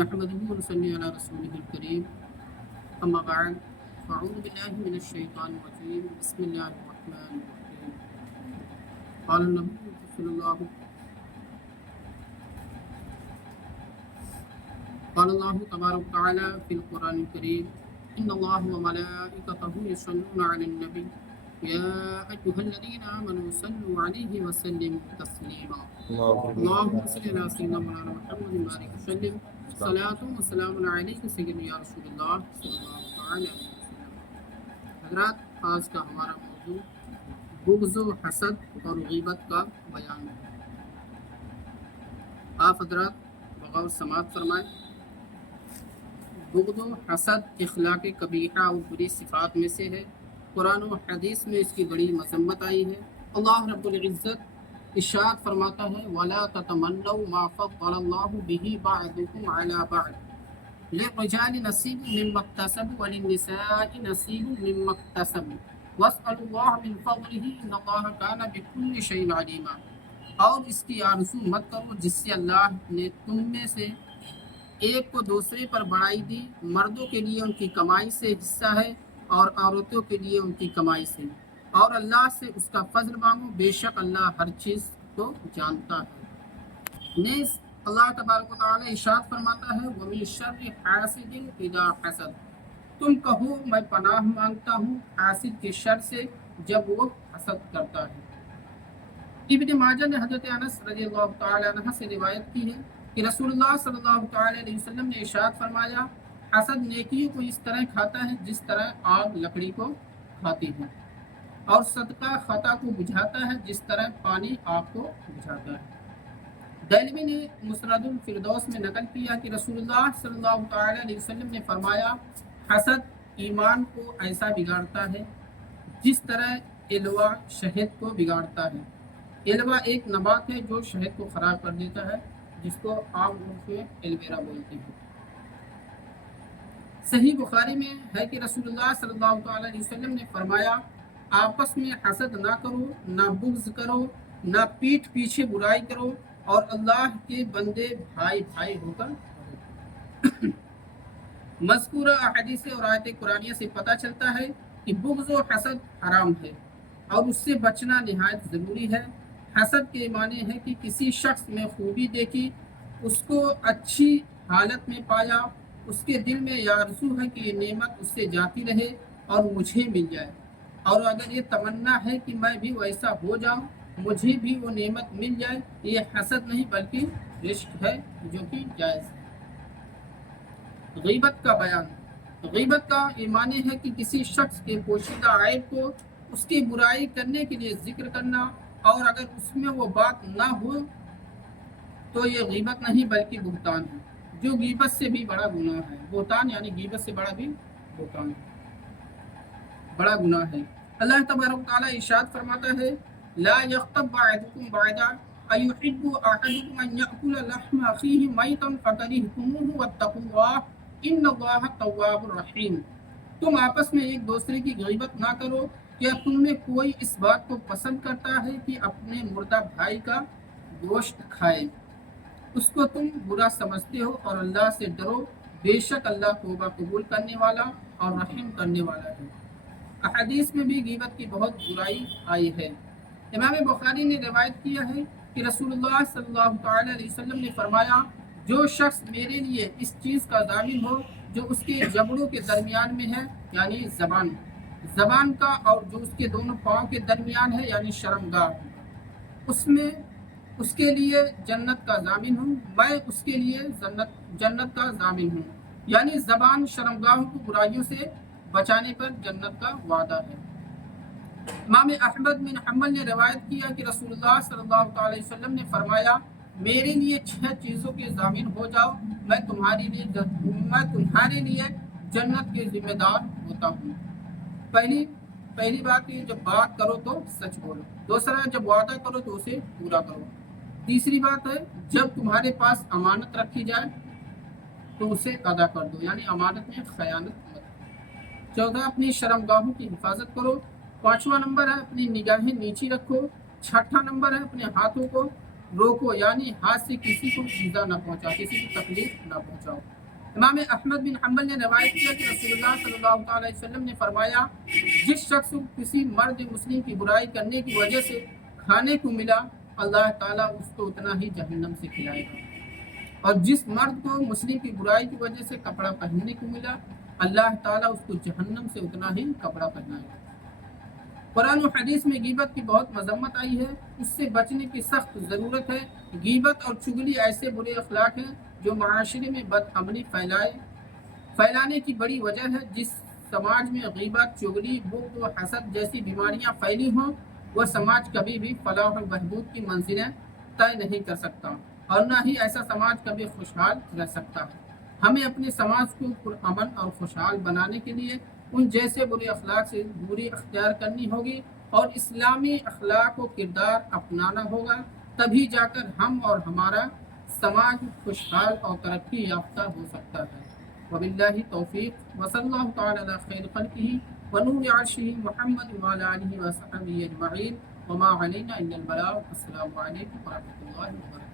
نحمده ونصلي على رسوله الكريم أما بعد فأعوذ بالله من الشيطان الرجيم بسم الله الرحمن الرحيم قال النبي صلى الله قال الله تبارك وتعالى في القرآن الكريم إن الله وملائكته يصلون على النبي يا أيها الذين آمنوا صلوا عليه وسلموا تسليما اللهم صل على سيدنا مولانا محمد وبارك وسلم صلاة وسلام عليك سيدنا یا رسول اللہ صلی اللہ علیہ وسلم. حضرات، آج کا ہمارا موضوع بغض و حسد اور غیبت کا بیان ہے. آپ حضرات بغور سماعت فرمائیں. بغض و حسد اخلاق قبیحہ اور بری صفات میں سے ہے. قرآن و حدیث میں اس کی بڑی مذمت آئی ہے. اللہ رب العزت ارشاد فرماتا ہے وَلَا تَتَمَنَّوْا مَا فَضَّلَ اللَّهُ بِهِ بَعْضَكُمْ عَلَى بَعْضٍ لِلرِّجَالِ نَصِيبٌ مِّمَّا اكْتَسَبُوا وَلِلنِّسَاءِ نَصِيبٌ مِّمَّا اكْتَسَبْنَ وَاسْأَلُوا اللَّهَ مِن فَضْلِهِ إِنَّ اللَّهَ كَانَ بِكُلِّ شَيْءٍ عَلِيمًا. اور اس کی آرزو مت کرو جس سے اللہ نے تم میں سے ایک کو دوسرے پر بڑائی دی. مردوں کے لیے ان کی کمائی سے حصہ ہے اور عورتوں کے لیے ان کی کمائی سے. اور اللہ سے اس کا فضل مانگو، بے شک اللہ ہر چیز کو جانتا ہے. نیز اللہ تبارک و تعالی ارشاد فرماتا ہے وَمِن شَرِّ حَاسِدٍ إِذَا حَسَدَ. تم کہو میں پناہ مانگتا ہوں حاسد کے شر سے جب وہ حسد کرتا ہے. ابن ماجہ نے حضرت انس رضی اللہ تعالی عنہ سے روایت کی ہے کہ رسول اللہ صلی اللہ تعالی علیہ وسلم نے ارشاد فرمایا حسد نیکیوں کو اس طرح کھاتا ہے جس طرح آگ لکڑی کو کھاتی ہے، اور صدقہ خطا کو بجھاتا ہے جس طرح پانی آگ کو بجھاتا ہے. دہلوی نے مسند الفردوس میں نقل کیا کہ رسول اللہ صلی اللہ تعالی علیہ وسلم نے فرمایا حسد ایمان کو ایسا بگاڑتا ہے جس طرح الوا شہد کو بگاڑتا ہے. الوا ایک نبات ہے جو شہد کو خراب کر دیتا ہے، جس کو عام عرف میں الویرا بولتے ہیں. صحیح بخاری میں ہے کہ رسول اللہ صلی اللہ تعالی علیہ وسلم نے فرمایا آپس میں حسد نہ کرو، نہ بغض کرو، نہ پیٹھ پیچھے برائی کرو، اور اللہ کے بندے بھائی بھائی ہو کر رہو. مذکورہ احادیث اور آیت قرآنیہ سے پتہ چلتا ہے کہ بغض و حسد حرام ہے اور اس سے بچنا نہایت ضروری ہے. حسد کے معنی ہے کہ کسی شخص میں خوبی دیکھی، اس کو اچھی حالت میں پایا، اس کے دل میں یہ آرزو ہے کہ یہ نعمت اس سے جاتی رہے اور مجھے مل جائے، اور اگر یہ تمنا ہے کہ میں بھی ویسا ہو جاؤں، مجھے بھی وہ نعمت مل جائے. یہ حسد نہیں بلکہ رشک ہے جو کہ جائز ہے. غیبت کا بیان. غیبت کا یہ معنی ہے کہ کسی شخص کے پوشیدہ عیب کو اس کی برائی کرنے کے لیے ذکر کرنا، اور اگر اس میں وہ بات نہ ہو تو یہ غیبت نہیں بلکہ بہتان ہے، جو غیبت سے بھی بڑا گناہ ہے. بہتان یعنی غیبت سے بڑا بھی بہتان بڑا گناہ ہے. اللہ تبارک و تعالی ارشاد فرماتا ہے لا یغتب بعضکم بعضا ایحب احدکم ان یأکل لحم اخیہ میتا فکرہتموہ واتقوا اللہ ان اللہ تواب الرحیم. تم آپس میں ایک دوسرے کی غیبت نہ کرو. کیا تم میں کوئی اس بات کو پسند کرتا ہے کہ اپنے مردہ بھائی کا گوشت کھائے؟ اس کو تم برا سمجھتے ہو، اور اللہ سے ڈرو، بے شک اللہ توبہ قبول کرنے والا اور رحم کرنے والا ہے. احادیث میں بھی غیبت کی بہت برائی آئی ہے. امام بخاری نے روایت کیا ہے کہ رسول اللہ صلی اللہ تعالی علیہ وسلم نے فرمایا جو شخص میرے لیے اس چیز کا ضامن ہو جو اس کے جبڑوں کے درمیان میں ہے یعنی زبان کا، اور جو اس کے دونوں پاؤں کے درمیان ہے یعنی شرمگاہ، اس میں اس کے لیے جنت کا ضامن ہوں، میں اس کے لیے جنت کا ضامن ہوں. یعنی زبان شرمگاہوں کو برائیوں سے بچانے پر جنت کا وعدہ ہے. امام احمد بن حنبل نے روایت کیا کہ رسول اللہ صلی اللہ علیہ وسلم نے فرمایا میرے لیے 6 چیزوں کے ضامن ہو جاؤ، میں تمہارے لیے جنت کے ذمہ دار ہوتا ہوں. پہلی بات یہ جب بات کرو تو سچ بولو. دوسرا جب وعدہ کرو تو اسے پورا کرو. تیسری بات ہے جب تمہارے پاس امانت رکھی جائے تو اسے ادا کر دو، یعنی امانت میں خیانت مت. چوتھا اپنی شرمگاہوں کی حفاظت کرو. پانچواں نمبر ہے اپنی نگاہیں نیچی رکھو. چھٹا نمبر ہے اپنے ہاتھوں کو روکو، یعنی ہاتھ سے کسی کو ایذا نہ پہنچاؤ، کسی کو تکلیف نہ پہنچاؤ۔ امام احمد بن حنبل نے روایت کیا کہ رسول اللہ صلی اللہ تعالی علیہ وسلم نے فرمایا، جس شخص کو کسی مرد مسلم کی برائی کرنے کی وجہ سے کھانے کو ملا، اللہ تعالیٰ اس کو اتنا ہی جہنم سے کھلائے گا، اور جس مرد کو مسلم کی برائی کی وجہ سے کپڑا پہننے کو ملا، اللہ تعالیٰ اس کو جہنم سے اتنا ہی کپڑا پہنائے گا۔ قرآن و حدیث میں غیبت کی بہت مذمت آئی ہے، اس سے بچنے کی سخت ضرورت ہے۔ غیبت اور چغلی ایسے برے اخلاق ہیں جو معاشرے میں بد امنی پھیلانے کی بڑی وجہ ہے۔ جس سماج میں غیبت، چغلی، بغض و حسد جیسی بیماریاں پھیلی ہوں، وہ سماج کبھی بھی فلاح و بہبود کی منزلیں طے نہیں کر سکتا، اور نہ ہی ایسا سماج کبھی خوشحال رہ سکتا ہے۔ ہمیں اپنے سماج کو پرامن اور خوشحال بنانے کے لیے ان جیسے برے اخلاق سے دوری اختیار کرنی ہوگی اور اسلامی اخلاق و کردار اپنانا ہوگا، تبھی جا کر ہم اور ہمارا سماج خوشحال اور ترقی یافتہ ہو سکتا ہے۔ وباللہ توفیق، وصلی اللہ تعالی علی خیر خلقہ ونور عرشہ محمد وعلی آلہ وصحبہ اجمعین، وما علینا الا البلاغ۔ السلام علیکم ورحمۃ اللہ وبرکاتہ۔